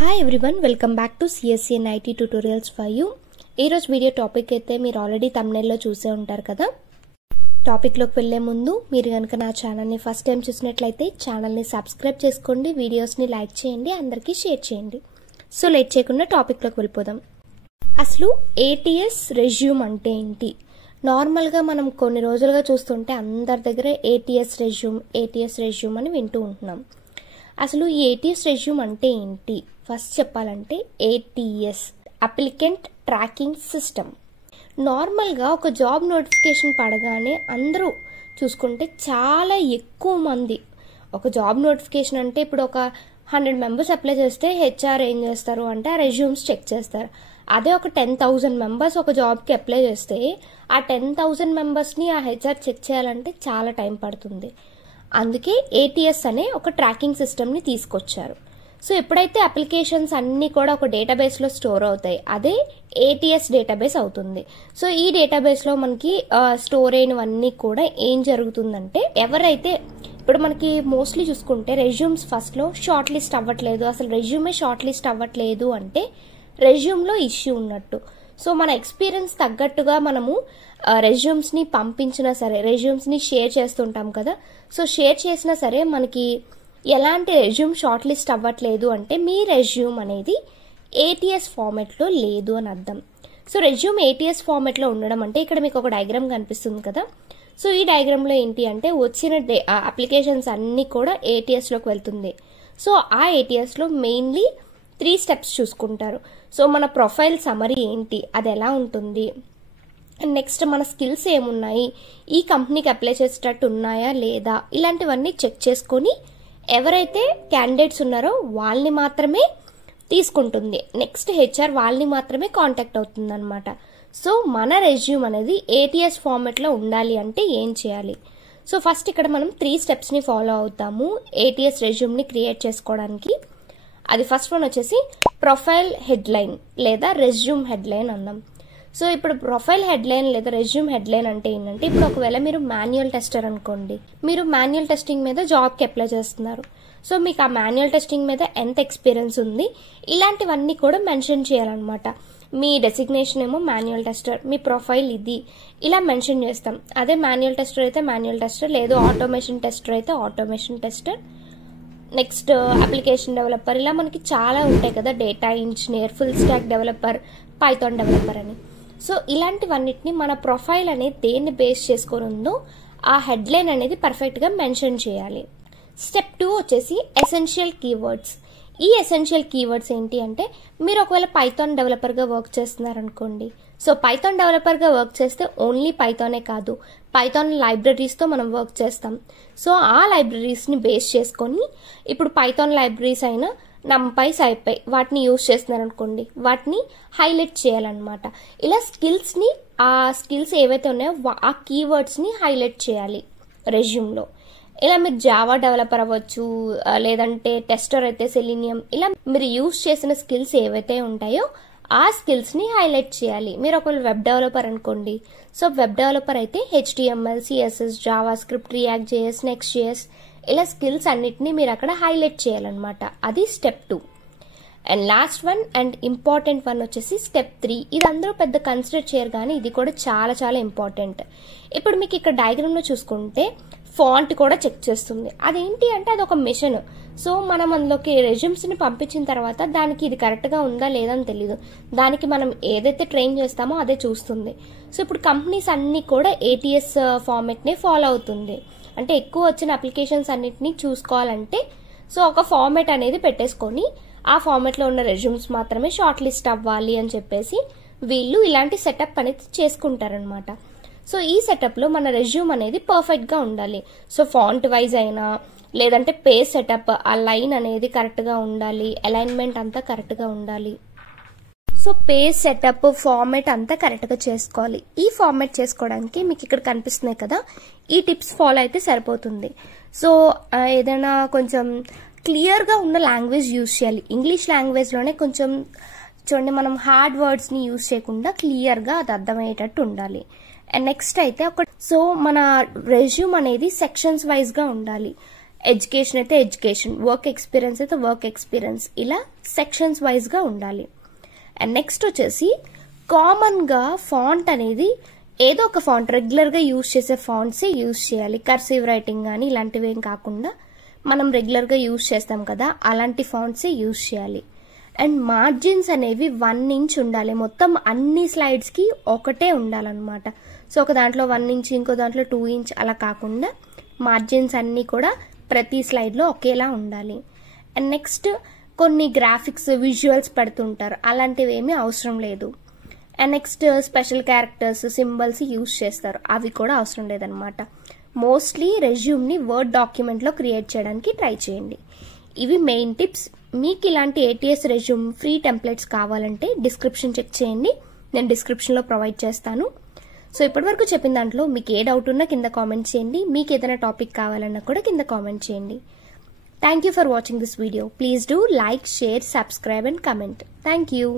Hi everyone, welcome back to CSC and IT tutorials for you. ఈరోజు video topic అయితే మీరు already థంబ్నెయిల్లో చూసే ఉంటారు కదా. టాపిక్లోకి వెళ్లే ముందు మీరు కనుక నా ఛానల్ని ఫస్ట్ టైం చూసినట్లయితే ఛానల్ని సబ్స్క్రైబ్ చేసుకోండి, వీడియోస్ని లైక్ చేయండి, అందరికీ షేర్ చేయండి. సో లేట్ చేయకుండా టాపిక్లోకి వెళ్ళిపోదాం. అసలు ఏటీఎస్ రెజ్యూమ్ అంటే ఏంటి? నార్మల్గా మనం కొన్ని రోజులుగా చూస్తుంటే అందరి దగ్గర ఏటీఎస్ రెజ్యూమ్ అని వింటూ ఉంటున్నాం. అసలు ఈ ఏటీఎస్ రెజ్యూమ్ అంటే ఏంటి? ఫస్ట్ చెప్పాలంటే ఏటీఎస్ అప్లికెంట్ ట్రాకింగ్ సిస్టమ్. నార్మల్గా ఒక జాబ్ నోటిఫికేషన్ పడగానే అందరూ చూసుకుంటే చాలా ఎక్కువ మంది ఒక జాబ్ నోటిఫికేషన్ అంటే ఇప్పుడు ఒక 100 మెంబర్స్ అప్లై చేస్తే హెచ్ఆర్ ఏం చేస్తారు అంటే ఆ రెజ్యూమ్స్ చెక్ చేస్తారు. అదే ఒక 10,000 మెంబర్స్ ఒక జాబ్కి అప్లై చేస్తే ఆ 10,000 మెంబర్స్ని ఆ హెచ్ఆర్ చెక్ చేయాలంటే చాలా టైం పడుతుంది. అందుకే ఏటీఎస్ అనే ఒక ట్రాకింగ్ సిస్టమ్ని తీసుకొచ్చారు. సో ఎప్పుడైతే అప్లికేషన్స్ అన్నీ కూడా ఒక డేటాబేస్లో స్టోర్ అవుతాయి, అదే ఏటీఎస్ డేటాబేస్ అవుతుంది. సో ఈ డేటాబేస్లో మనకి స్టోర్ అయినవన్నీ కూడా ఏం జరుగుతుందంటే, ఎవరైతే ఇప్పుడు మనకి మోస్ట్లీ చూసుకుంటే రెజ్యూమ్స్ ఫస్ట్లో షార్ట్ లిస్ట్ అవ్వట్లేదు, అసలు రెజ్యూమే షార్ట్ లిస్ట్ అవ్వట్లేదు అంటే రెజ్యూమ్లో ఇష్యూ ఉన్నట్టు. సో మన ఎక్స్పీరియన్స్ తగ్గట్టుగా మనము రెజ్యూమ్స్ని పంపించినా సరే, రెజ్యూమ్స్ని షేర్ చేస్తుంటాం కదా. సో షేర్ చేసినా సరే మనకి ఎలాంటి రెజ్యూమ్ షార్ట్ లిస్ట్ అవ్వట్లేదు అంటే మీ రెజ్యూమ్ అనేది ఏటీఎస్ ఫార్మెట్లో లేదు అని అర్థం. సో రెజ్యూమ్ ఏటీఎస్ ఫార్మెట్లో ఉండడం అంటే ఇక్కడ మీకు ఒక డయాగ్రామ్ కనిపిస్తుంది కదా. సో ఈ డయాగ్రామ్లో ఏంటి అంటే వచ్చిన అప్లికేషన్స్ అన్నీ కూడా ఏటీఎస్లోకి వెళ్తుంది. సో ఆ ఏటీఎస్లో మెయిన్లీ 3 స్టెప్స్ చూసుకుంటారు. సో మన ప్రొఫైల్ సమరీ ఏంటి, అది ఎలా ఉంటుంది, నెక్స్ట్ మన స్కిల్స్ ఏమున్నాయి, ఈ కంపెనీకి అప్లై చేసేటట్టు ఉన్నాయా లేదా, ఇలాంటివన్నీ చెక్ చేసుకొని ఎవరైతే క్యాండిడేట్స్ ఉన్నారో వాళ్ళని మాత్రమే తీసుకుంటుంది. నెక్స్ట్ హెచ్ఆర్ వాళ్ళని మాత్రమే కాంటాక్ట్ అవుతుంది అనమాట. సో మన రెజ్యూమ్ అనేది ఏటీఎస్ ఫార్మెట్లో ఉండాలి అంటే ఏం చేయాలి? సో ఫస్ట్ ఇక్కడ మనం 3 స్టెప్స్ని ఫాలో అవుతాము ఏటీఎస్ రెజ్యూమ్ని క్రియేట్ చేసుకోవడానికి. అది ఫస్ట్ వన్ వచ్చేసి ప్రొఫైల్ హెడ్లైన్ లేదా రెజ్యూమ్ హెడ్లైన్ అన్నాం. సో ఇప్పుడు ప్రొఫైల్ హెడ్లైన్ లేదా రెజ్యూమ్ హెడ్లైన్ అంటే ఏంటంటే, ఇప్పుడు ఒకవేళ మీరు మాన్యువల్ టెస్టర్ అనుకోండి, మీరు మాన్యువల్ టెస్టింగ్ మీద జాబ్కి అప్లై చేస్తున్నారు. సో మీకు ఆ మాన్యువల్ టెస్టింగ్ మీద ఎంత ఎక్స్పీరియన్స్ ఉంది, ఇలాంటివన్నీ కూడా మెన్షన్ చేయాలన్నమాట. మీ డెసిగ్నేషన్ ఏమో మాన్యువల్ టెస్టర్, మీ ప్రొఫైల్ ఇది, ఇలా మెన్షన్ చేస్తాం. అదే మాన్యువల్ టెస్టర్ అయితే మాన్యువల్ టెస్టర్, లేదు ఆటోమేషన్ టెస్టర్ అయితే automation tester, next application developer, ఇలా మనకి చాలా ఉంటాయి కదా, data engineer, full stack developer, Python developer అని. సో ఇలాంటివన్నిటిని మన ప్రొఫైల్ అనేది దేన్ని బేస్ చేసుకొని ఉందో ఆ హెడ్లైన్ అనేది పర్ఫెక్ట్గా మెన్షన్ చేయాలి. స్టెప్ 2 వచ్చేసి ఎసెన్షియల్ కీవర్డ్స్. ఈ ఎసెన్షియల్ కీవర్డ్స్ ఏంటి అంటే, మీరు ఒకవేళ పైథాన్ డెవలపర్గా వర్క్ చేస్తున్నారనుకోండి. సో పైథాన్ డెవలపర్గా వర్క్ చేస్తే ఓన్లీ పైథానే కాదు, పైథాన్ లైబ్రరీస్తో మనం వర్క్ చేస్తాం. సో ఆ లైబ్రరీస్ని బేస్ చేసుకొని ఇప్పుడు పైథాన్ లైబ్రరీస్ అయినా NumPy, SciPy వాటిని యూజ్ చేస్తున్నారనుకోండి, వాటిని హైలైట్ చేయాలన్నమాట. ఇలా స్కిల్స్ని, ఆ స్కిల్స్ ఏవైతే ఉన్నాయో ఆ కీవర్డ్స్ని హైలైట్ చేయాలి రెజ్యూమ్లో. ఇలా మీరు జావా డెవలపర్ అవ్వచ్చు, లేదంటే టెస్టర్ అయితే సెలీనియం, ఇలా మీరు యూజ్ చేసిన స్కిల్స్ ఏవైతే ఉంటాయో ఆ స్కిల్స్ని హైలైట్ చేయాలి. మీరు ఒకవేళ వెబ్ డెవలపర్ అనుకోండి, సో వెబ్ డెవలపర్ అయితే HTML, CSS, Java script, react JS, next JS, ఇలా స్కిల్స్ అన్నిటినీ మీరు అక్కడ హైలైట్ చేయాలన్నమాట. అది step 2. And last one and important one వచ్చేసి స్టెప్ 3. ఇది అందరూ పెద్ద కన్సిడర్ చేయరు, కానీ ఇది కూడా చాలా చాలా ఇంపార్టెంట్. ఇప్పుడు మీకు ఇక్కడ డయాగ్రామ్లో చూసుకుంటే ఫాంట్ కూడా చెక్ చేస్తుంది. అదేంటి అంటే అది ఒక మిషన్. సో మనం అందులోకి రెజ్యూమ్స్ని పంపించిన తర్వాత దానికి ఇది కరెక్ట్గా ఉందా లేదా అని తెలియదు, దానికి మనం ఏదైతే ట్రైన్ చేస్తామో అదే చూస్తుంది. సో ఇప్పుడు కంపెనీస్ అన్నీ కూడా ఏటీఎస్ ఫార్మెట్ని ఫాలో అవుతుంది. అంటే ఎక్కువ వచ్చిన అప్లికేషన్స్ అన్నిటినీ చూసుకోవాలంటే సో ఒక ఫార్మెట్ అనేది పెట్టేసుకొని ఆ ఫార్మెట్లో ఉన్న రెజ్యూమ్స్ మాత్రమే షార్ట్ లిస్ట్ అవ్వాలి అని చెప్పేసి వీళ్ళు ఇలాంటి సెటప్ అనేది చేసుకుంటారనమాట. సో ఈ సెటప్లో మన రెజ్యూమ్ అనేది పర్ఫెక్ట్గా ఉండాలి. సో ఫాంట్ వైజ్ అయినా, లేదంటే పేజ్ సెటప్, ఆ లైన్ అనేది కరెక్ట్గా ఉండాలి, అలైన్మెంట్ అంతా కరెక్ట్గా ఉండాలి. సో పేజ్ సెటప్, ఫార్మెట్ అంతా కరెక్ట్గా చేసుకోవాలి. ఈ ఫార్మెట్ చేసుకోవడానికి మీకు ఇక్కడ కనిపిస్తున్నాయి కదా, ఈ టిప్స్ ఫాలో అయితే సరిపోతుంది. సో ఏదైనా కొంచెం క్లియర్గా ఉన్న లాంగ్వేజ్ యూజ్ చేయాలి. ఇంగ్లీష్ లాంగ్వేజ్లోనే కొంచెం చూడండి, మనం హార్డ్ వర్డ్స్ని యూజ్ చేయకుండా క్లియర్గా అది అర్థమయ్యేటట్టు ఉండాలి. అండ్ నెక్స్ట్ అయితే సో మన రెజ్యూమ్ అనేది సెక్షన్స్ వైజ్గా ఉండాలి. ఎడ్యుకేషన్ అయితే ఎడ్యుకేషన్, వర్క్ ఎక్స్పీరియన్స్ అయితే వర్క్ ఎక్స్పీరియన్స్, ఇలా సెక్షన్స్ వైజ్గా ఉండాలి. అండ్ నెక్స్ట్ వచ్చేసి కామన్గా ఫాంట్ అనేది ఏదో ఒక ఫాంట్, రెగ్యులర్గా యూజ్ చేసే ఫాంట్సే యూజ్ చేయాలి. కర్సివ్ రైటింగ్ కానీ ఇలాంటివి ఏం కాకుండా మనం రెగ్యులర్గా యూజ్ చేస్తాం కదా అలాంటి ఫాంట్సే యూజ్ చేయాలి. అండ్ మార్జిన్స్ అనేవి 1 ఇంచ్ ఉండాలి. మొత్తం అన్ని స్లైడ్స్కి ఒకటే ఉండాలన్నమాట. సో ఒక దాంట్లో 1 ఇంచ్, ఇంకో దాంట్లో 2 ఇంచ్ అలా కాకుండా మార్జిన్స్ అన్నీ కూడా ప్రతి స్లైడ్లో ఒకేలా ఉండాలి. అండ్ నెక్స్ట్ కొన్ని గ్రాఫిక్స్, విజువల్స్ పెడుతుంటారు, అలాంటివి ఏమీ అవసరం లేదు. And next special characters, symbols use చేస్తారు, అవి కూడా అవసరం లేదనమాట. మోస్ట్లీ రెజ్యూమ్ని వర్డ్ డాక్యుమెంట్లో క్రియేట్ చేయడానికి ట్రై చేయండి. ఇవి మెయిన్ టిప్స్. మీకు ఇలాంటి ATS రెజ్యూమ్ ఫ్రీ టెంప్లెట్స్ కావాలంటే డిస్క్రిప్షన్ చెక్ చేయండి, నేను డిస్క్రిప్షన్లో ప్రొవైడ్ చేస్తాను. సో ఇప్పటివరకు చెప్పిన దాంట్లో మీకు ఏ డౌట్ ఉన్నా కింద కామెంట్ చేయండి. మీకు ఏదైనా టాపిక్ కావాలన్నా కూడా కింద కామెంట్ చేయండి. Thank you for watching this video. Please do like, share, subscribe and comment. Thank you.